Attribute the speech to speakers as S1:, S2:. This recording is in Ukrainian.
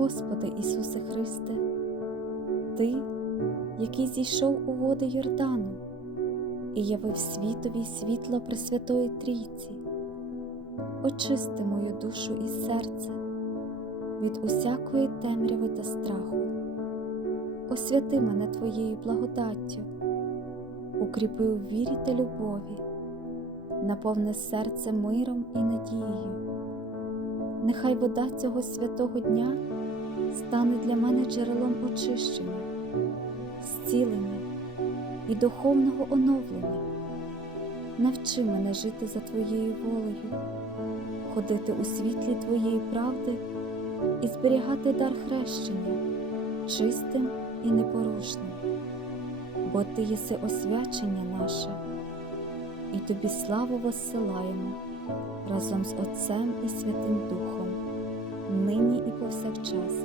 S1: Господи Ісусе Христе, Ти, який зійшов у води Йордану і явив світові світло Пресвятої Трійці, очисти мою душу і серце від усякої темряви та страху, освяти мене Твоєю благодаттю, укріпи у вірі та любові, наповни серце миром і надією. Нехай вода цього святого дня стане для мене джерелом очищення, зцілення і духовного оновлення. Навчи мене жити за Твоєю волею, ходити у світлі Твоєї правди і зберігати дар хрещення чистим і непорушним, бо Ти єси освячення наше, і Тобі славу воссилаємо разом з Отцем і Святим Духом, нині і повсякчас,